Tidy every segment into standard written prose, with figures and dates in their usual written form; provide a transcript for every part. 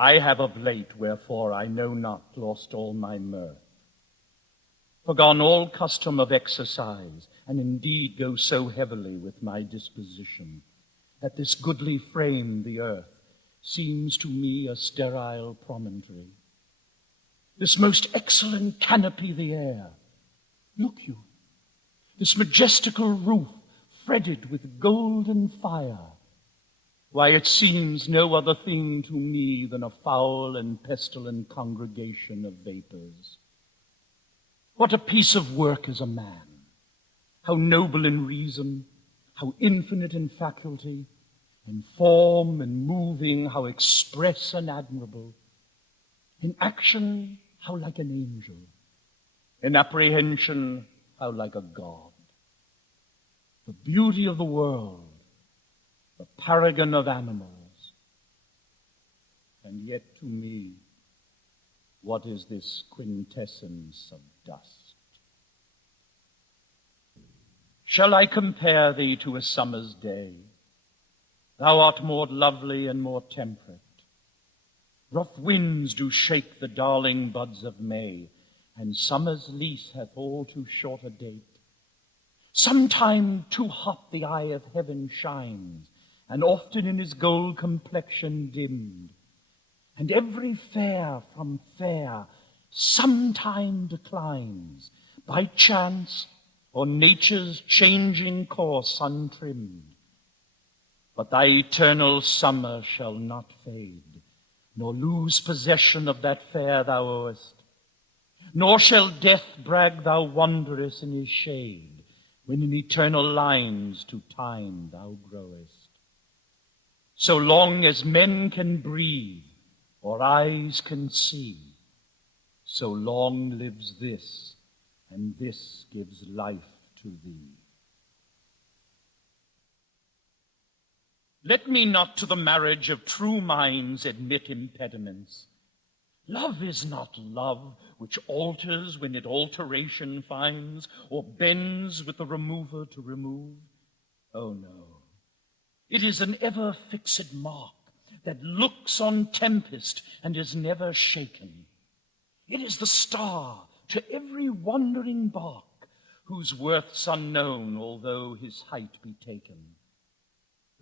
I have of late, wherefore I know not, lost all my mirth, forgone all custom of exercise, and indeed go so heavily with my disposition, that this goodly frame, the earth, seems to me a sterile promontory. This most excellent canopy, the air, look you, this majestical roof, fretted with golden fire, why, it seems no other thing to me than a foul and pestilent congregation of vapors. What a piece of work is a man! How noble in reason, how infinite in faculty, in form and moving, how express and admirable. In action, how like an angel. In apprehension, how like a god. The beauty of the world, the paragon of animals. And yet to me, what is this quintessence of dust? Shall I compare thee to a summer's day? Thou art more lovely and more temperate. Rough winds do shake the darling buds of May, and summer's lease hath all too short a date. Sometime too hot the eye of heaven shines, and often in his gold complexion dimmed. And every fair from fair sometime declines, by chance or nature's changing course untrimmed. But thy eternal summer shall not fade, nor lose possession of that fair thou owest, nor shall death brag thou wanderest in his shade, when in eternal lines to time thou growest. So long as men can breathe, or eyes can see, so long lives this, and this gives life to thee. Let me not to the marriage of true minds admit impediments. Love is not love which alters when it alteration finds, or bends with the remover to remove. Oh no, it is an ever-fixed mark that looks on tempest and is never shaken. It is the star to every wandering bark, whose worth's unknown, although his height be taken.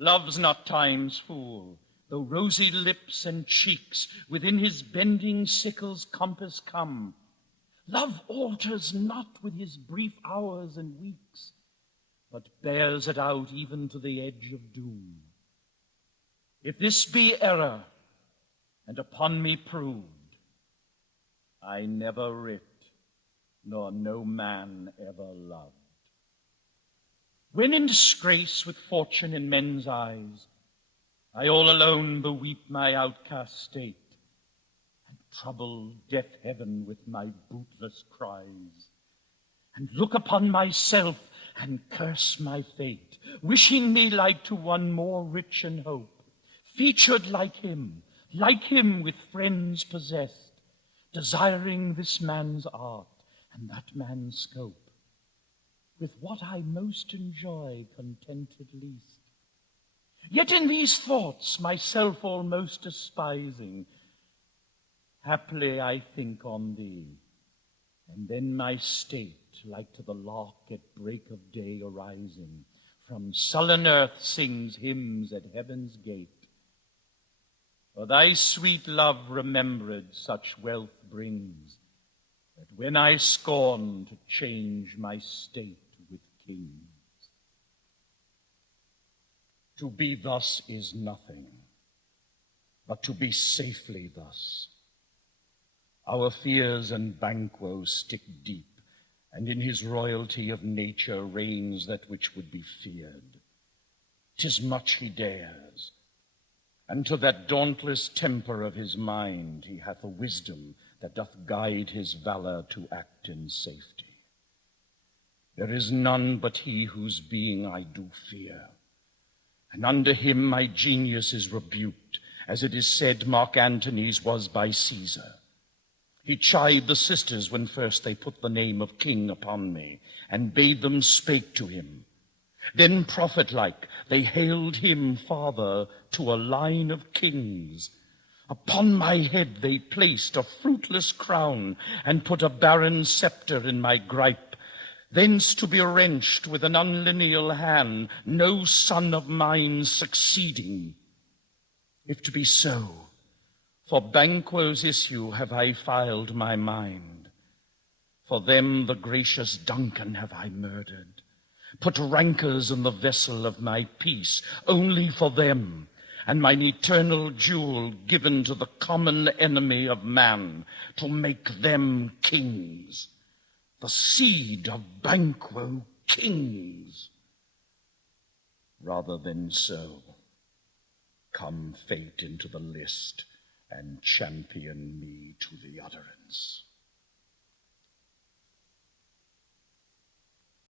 Love's not time's fool, though rosy lips and cheeks within his bending sickle's compass come. Love alters not with his brief hours and weeks, but bears it out even to the edge of doom. If this be error, and upon me proved, I never writ, nor no man ever loved. When in disgrace with fortune in men's eyes, I all alone beweep my outcast state, and trouble deaf heaven with my bootless cries, and look upon myself and curse my fate, wishing me like to one more rich in hope, featured like him with friends possessed, desiring this man's art and that man's scope, with what I most enjoy contented least. Yet in these thoughts, myself almost despising, haply I think on thee, and then my state, like to the lark at break of day arising, from sullen earth sings hymns at heaven's gate. For thy sweet love remembered such wealth brings, that when I scorn to change my state with kings. To be thus is nothing, but to be safely thus. Our fears and Banquo stick deep, and in his royalty of nature reigns that which would be feared. 'Tis much he dares, and to that dauntless temper of his mind he hath a wisdom that doth guide his valor to act in safety. There is none but he whose being I do fear, and under him my genius is rebuked, as it is said Mark Antony's was by Caesar. He chid the sisters when first they put the name of king upon me, and bade them spake to him. Then prophet-like they hailed him father to a line of kings. Upon my head they placed a fruitless crown, and put a barren sceptre in my gripe, thence to be wrenched with an unlineal hand, no son of mine succeeding. If to be so, for Banquo's issue have I filed my mind. For them the gracious Duncan have I murdered, put rancors in the vessel of my peace, only for them, and mine eternal jewel given to the common enemy of man, to make them kings, the seed of Banquo kings. Rather than so, come fate into the list, and champion me to the utterance.